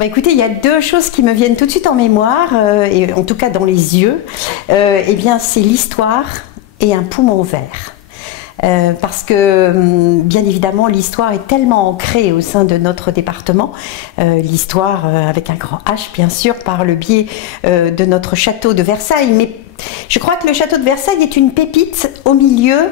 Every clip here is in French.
Bah écoutez, il y a deux choses qui me viennent tout de suite en mémoire, et en tout cas dans les yeux. Eh bien, c'est l'histoire et un poumon vert. Parce que, bien évidemment, l'histoire est tellement ancrée au sein de notre département. L'histoire, avec un grand H, bien sûr, par le biais de notre château de Versailles. Mais je crois que le château de Versailles est une pépite au milieu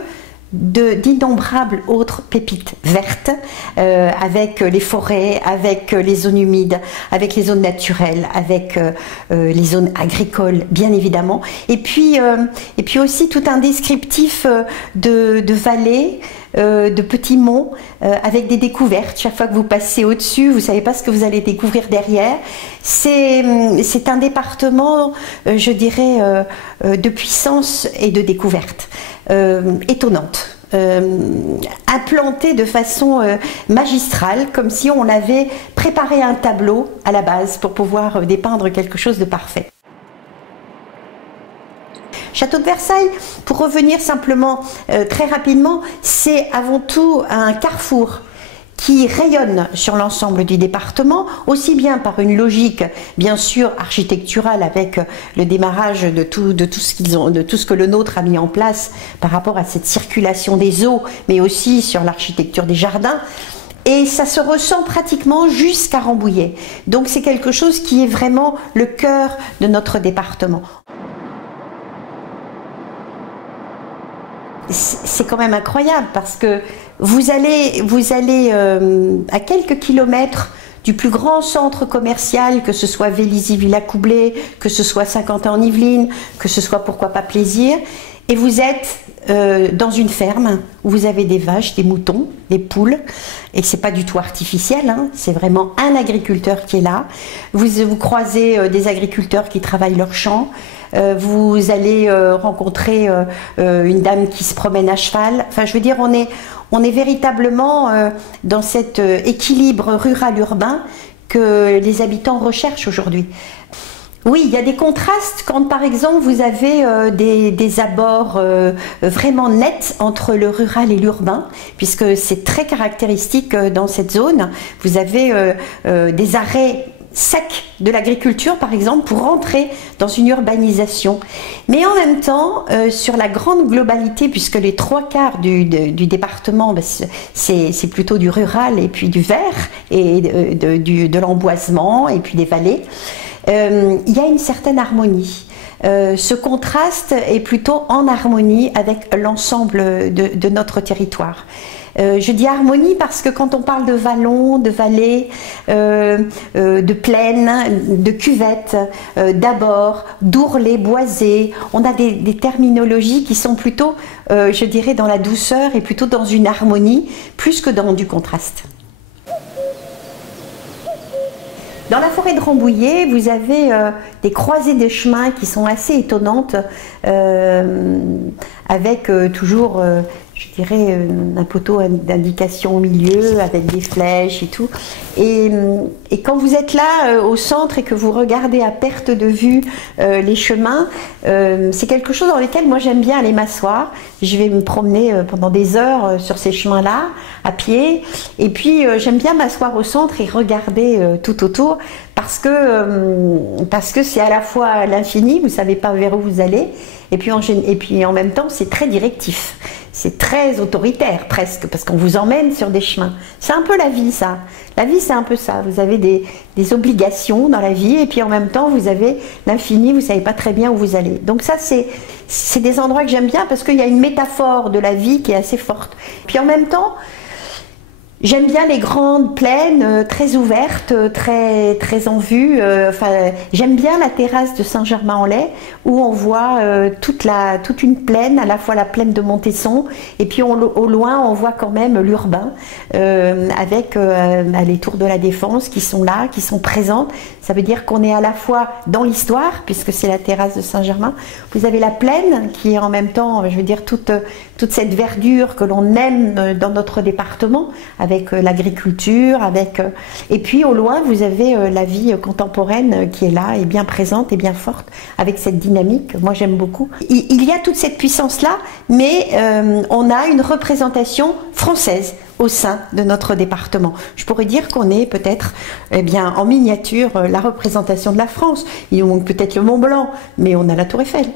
d'innombrables autres pépites vertes, avec les forêts, avec les zones humides, avec les zones naturelles, avec les zones agricoles, bien évidemment. Et puis aussi tout un descriptif de vallées, de petits monts, avec des découvertes. Chaque fois que vous passez au-dessus, vous ne savez pas ce que vous allez découvrir derrière. C'est un département, je dirais, de puissance et de découverte. Étonnante, implantée de façon magistrale, comme si on avait préparé un tableau à la base pour pouvoir dépeindre quelque chose de parfait. Château de Versailles, pour revenir simplement très rapidement, c'est avant tout un carrefour qui rayonne sur l'ensemble du département, aussi bien par une logique, bien sûr, architecturale, avec le démarrage de tout ce que le nôtre a mis en place par rapport à cette circulation des eaux, mais aussi sur l'architecture des jardins. Et ça se ressent pratiquement jusqu'à Rambouillet. Donc c'est quelque chose qui est vraiment le cœur de notre département. C'est quand même incroyable parce que vous allez à quelques kilomètres du plus grand centre commercial, que ce soit Vélizy-Villacoublay, que ce soit Saint-Quentin-en-Yvelines, que ce soit pourquoi pas Plaisir, et vous êtes dans une ferme où vous avez des vaches, des moutons, des poules, et c'est pas du tout artificiel, hein, c'est vraiment un agriculteur qui est là. Vous croisez des agriculteurs qui travaillent leurs champs. Vous allez rencontrer une dame qui se promène à cheval. Enfin, je veux dire, on est véritablement dans cet équilibre rural-urbain que les habitants recherchent aujourd'hui. Oui, il y a des contrastes quand, par exemple, vous avez des abords vraiment nets entre le rural et l'urbain, puisque c'est très caractéristique dans cette zone. Vous avez des arrêts secs de l'agriculture, par exemple, pour rentrer dans une urbanisation. Mais en même temps, sur la grande globalité, puisque les 3/4 du département, ben, c'est plutôt du rural et puis du vert, et de l'emboisement et puis des vallées, il y a une certaine harmonie. Ce contraste est plutôt en harmonie avec l'ensemble de notre territoire. Je dis harmonie parce que quand on parle de vallons, de vallées, de plaines, de cuvettes, d'abords, d'ourlets, boisés, on a des terminologies qui sont plutôt, je dirais, dans la douceur et plutôt dans une harmonie, plus que dans du contraste. Dans la forêt de Rambouillet, vous avez des croisées de chemins qui sont assez étonnantes, avec toujours, je dirais, un poteau d'indication au milieu, avec des flèches et tout. Et quand vous êtes là au centre et que vous regardez à perte de vue les chemins, c'est quelque chose dans lequel moi j'aime bien aller m'asseoir. Je vais me promener pendant des heures sur ces chemins-là, à pied. Et puis j'aime bien m'asseoir au centre et regarder tout autour, parce que c'est à la fois l'infini, vous ne savez pas vers où vous allez, et puis en même temps c'est très directif. C'est très autoritaire presque, parce qu'on vous emmène sur des chemins. C'est un peu la vie, ça. La vie, c'est un peu ça. Vous avez des obligations dans la vie, et puis en même temps, vous avez l'infini, vous ne savez pas très bien où vous allez. Donc ça, c'est des endroits que j'aime bien, parce qu'il y a une métaphore de la vie qui est assez forte. Puis en même temps, j'aime bien les grandes plaines, très ouvertes, très en vue. Enfin, j'aime bien la terrasse de Saint-Germain-en-Laye, où on voit toute une plaine, à la fois la plaine de Montesson, et puis au loin, on voit quand même l'urbain, avec les tours de la Défense qui sont là, qui sont présentes. Ça veut dire qu'on est à la fois dans l'histoire, puisque c'est la terrasse de Saint-Germain. Vous avez la plaine, qui est en même temps, je veux dire, toute cette verdure que l'on aime dans notre département, avec l'agriculture, et puis au loin vous avez la vie contemporaine qui est là et bien présente et bien forte, avec cette dynamique. Moi j'aime beaucoup. Il y a toute cette puissance là, mais on a une représentation française au sein de notre département. Je pourrais dire qu'on est peut-être, eh bien, en miniature, la représentation de la France. Il nous manque peut-être le Mont Blanc, mais on a la Tour Eiffel.